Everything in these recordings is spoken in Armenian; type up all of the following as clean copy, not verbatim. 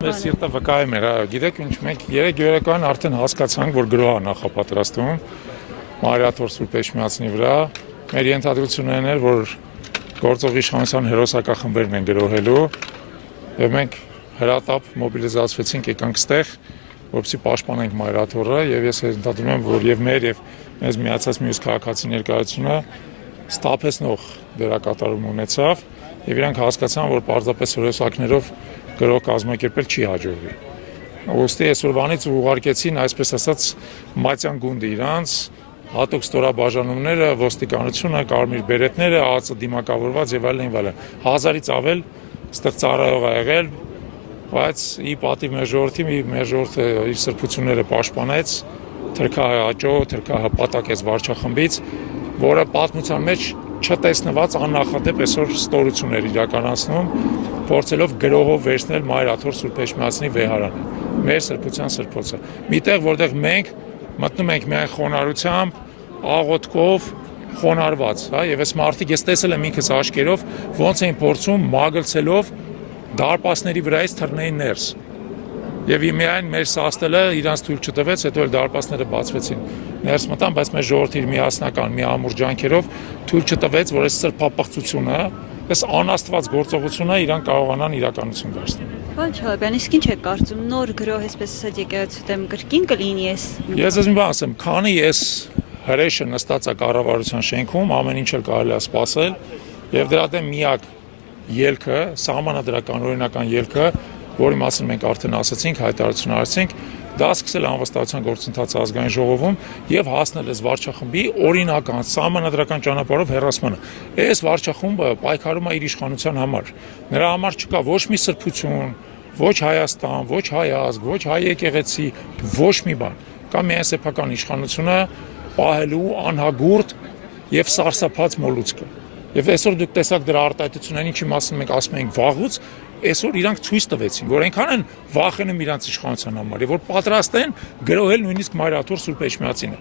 Մեր սիրտը վկայում էր, գիտեք ինչ, մենք 3 երեկոյան արդեն հասկացանք, որ գրոհ է նախապատրաստում Մարիաթոր Սուրբ Էջմիածնի վրա։ Մեր ենթադրությունն էր, որ գործող իշխանության հերոսակախմբերն են գրոհելու, եւ մենք հրատապ մոբիլիզացվեցինք, եկանք ստեղ, որպեսզի պաշտպանենք Մարիաթորը, եւ ես ենթադրում եմ, որ եւ մեր եւ մեզ միացած մյուս քաղաքացի ներկայությունը ստապեցնող դերակատարում ունեցավ, եւ իրանք հասկացան, որ պարզապես հերոսակներով գրող կազմակերպել չի հաջողվի։ Ուստի այսօրվանից ուղարկեցին, այսպես ասած, մատյան գունդը իրանց, հատուկ ստորաբաժանումները, ոստիկանությունը, կարմիր բերետները, ԱԱԾ դիմակավորված եւ այլն եւ այլն։ 1000-ից ավել այստեղ ծառայող ա եղել, բայց ի պատիվ մեր ժողովրդի իր սրբությունները պաշտպանեց, թրքահաճո, թրքահպատակեց վարչախմբից, որը պատմության մեջ չտեսնված աննախադեպ այսօր ստորություններ իրականացնում, փորձելով գրողով վերցնել Մարիաթոր Սուրբ Էջմիածնի վեհարանը, մեր սրբության սրբոցը։ Միտեղ, որտեղ մենք մտնում ենք միայն խոնարհությամբ, աղոթքով, խոնարհված, եւ այս մարդիկ ես տեսել եմ ինքս աչքերով, ոնց էին փորձում մագլցելով դարպասների վրայից թռնեին ներս։ Եվ միայն մեր սաստելը իրանց թույլ չտվեց, հետո էլ դարպասները բացվեցին։ Ներս մտան, բայց մեր ժողովրդի միասնական, միամուր ջանքերով թույլ չտվեց, որ այս սրբապղծությունը, այս անաստված գործողությունը իրան կարողանան իրականություն դարձնել։ Պարոն Չալաբյան, իսկ ինչ եք կարծում, նոր գրոհ, այսպես ասած, եկեղեցու դեմ կրկին կլինի այս։ Ես մի բան ասեմ, քանի ես հրեշը նստած է կառավարության շենքում, ամեն ինչ էլ կարելի է սպասել, եւ դրա դեմ միակ ելքը, սահմանադրական օրինական ելքը, որի մասին մենք արդեն ասացինք, հայտարարություն արեցինք, դա սկսել անվստահության գործընթացը ազգային ժողովում եւ հասնել այս վարչախմբի օրինական, սահմանադրական ճանապարհով հեռացմանը։ Այս վարչախումբը պայքարում է իր իշխանության համար։ Նրա համար չկա ոչ մի սրբություն, ոչ Հայաստան, ոչ հայ ազգ, ոչ հայ եկեղեցի, ոչ մի բան։ Կա միայն սեփական իշխանությունը պահելու անհագուրդ եւ սարսափած մոլուցքը։ Եվ այսօր դուք տեսաք դրա արտահայտությունն, ինչի մասին մենք ասում ենք վաղուց, այսօր իրանք ցույց տվեցին, որ այնքան են վախենում իրանց իշխանության համար, եւ որ պատրաստ են գրոհել նույնիսկ Մարիաթոր Սուրբ Էջմիածինը։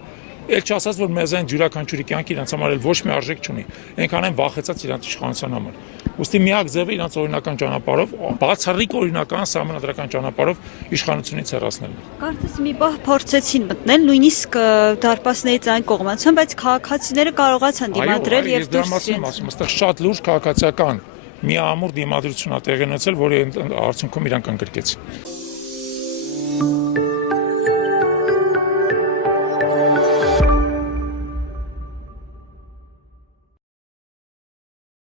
Էլ չասած, որ մեզ այն յուրաքանչյուրի կյանքը իրանց համար էլ ոչ մի արժեք չունի։ Այնքան են վախեցած իրանց իշխանության համար։ Ոստի միակ ձևը իրանց օրինական ճանապարհով, բացառիկ օրինական սահմանադրական ճանապարհով իշխանությունից հեռացնելն է։ Կարծես մի բահ փորձեցին մտնել, նույնիսկ դարպասներից այն կողմացան, բայց քաղաքացիները կարողացան դիմադրել եւ դուրս գան։ Այստեղ շատ լուրջ քաղաքացիական միամուր դիմադրություն ա տեղի ունեցել, որի արդյունքում իրանք ընկրկեցին։